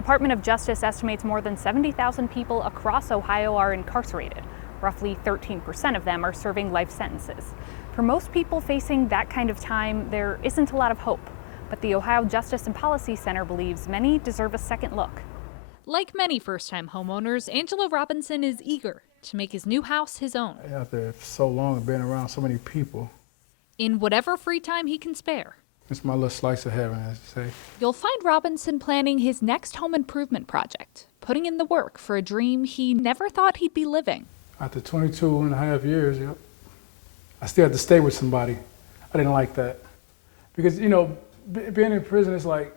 Department of Justice estimates more than 70,000 people across Ohio are incarcerated. Roughly 13% of them are serving life sentences. For most people facing that kind of time, there isn't a lot of hope. But the Ohio Justice and Policy Center believes many deserve a second look. Like many first-time homeowners, Angelo Robinson is eager to make his new house his own. After so long and being around so many people, in whatever free time he can spare. It's my little slice of heaven, as you say. You'll find Robinson planning his next home improvement project, putting in the work for a dream he never thought he'd be living. After 22 and a half years, I still had to stay with somebody. I didn't like that. Because, being in prison is like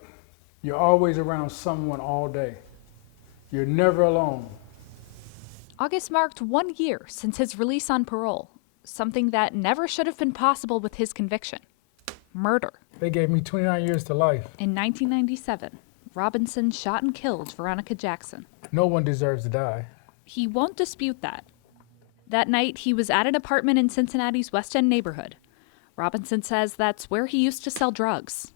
you're always around someone all day. You're never alone. August marked 1 year since his release on parole, something that never should have been possible with his conviction. Murder. They gave me 29 years to life. In 1997, Robinson shot and killed Veronica Jackson. No one deserves to die. He won't dispute that. That night, he was at an apartment in Cincinnati's West End neighborhood. Robinson says that's where he used to sell drugs.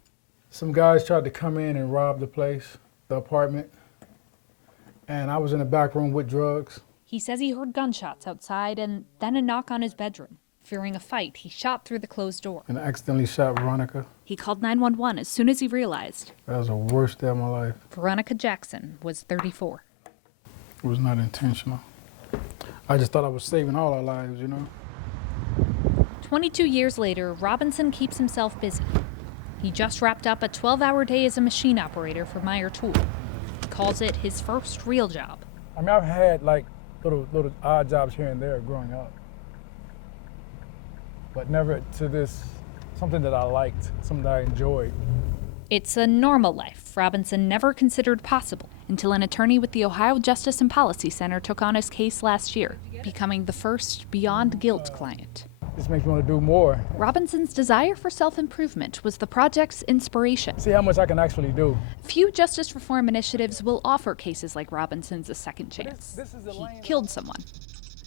Some guys tried to come in and rob the place, the apartment, and I was in the back room with drugs. He says he heard gunshots outside and then a knock on his bedroom. Fearing a fight, he shot through the closed door. And I accidentally shot Veronica. He called 911 as soon as he realized. That was the worst day of my life. Veronica Jackson was 34. It was not intentional. I just thought I was saving all our lives, 22 years later, Robinson keeps himself busy. He just wrapped up a 12-hour day as a machine operator for Meyer Tool. He calls it his first real job. I've had little odd jobs here and there growing up, but never to this, something that I liked, something that I enjoyed. It's a normal life Robinson never considered possible until an attorney with the Ohio Justice and Policy Center took on his case last year, becoming the first Beyond Guilt client. This makes me want to do more. Robinson's desire for self-improvement was the project's inspiration. See how much I can actually do. Few justice reform initiatives will offer cases like Robinson's a second chance. He killed someone.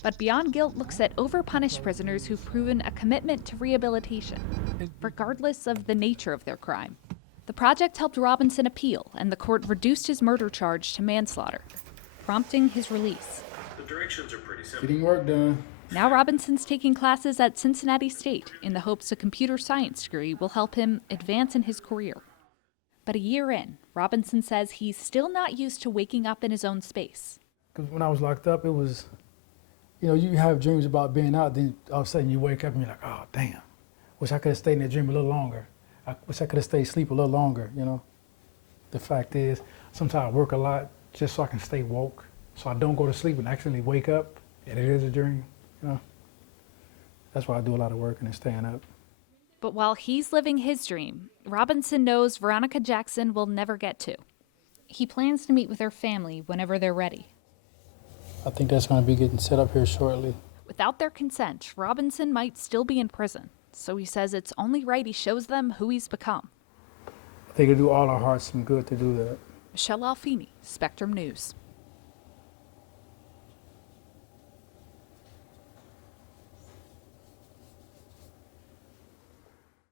But Beyond Guilt looks at overpunished prisoners who've proven a commitment to rehabilitation, regardless of the nature of their crime. The project helped Robinson appeal, and the court reduced his murder charge to manslaughter, prompting his release. The directions are pretty simple. Getting work done. Now Robinson's taking classes at Cincinnati State in the hopes a computer science degree will help him advance in his career. But a year in, Robinson says he's still not used to waking up in his own space. Because when I was locked up, it was, you have dreams about being out, then all of a sudden you wake up and you're like, oh, damn. Wish I could have stayed in that dream a little longer. I wish I could have stayed asleep a little longer, The fact is, sometimes I work a lot just so I can stay woke, so I don't go to sleep and accidentally wake up, and it is a dream. That's why I do a lot of work and staying up. But while he's living his dream, Robinson knows Veronica Jackson will never get to. He plans to meet with her family whenever they're ready. I think that's going to be getting set up here shortly. Without their consent, Robinson might still be in prison, so he says it's only right he shows them who he's become. I think it'll do all our hearts some good to do that. Michelle Alfini, Spectrum News.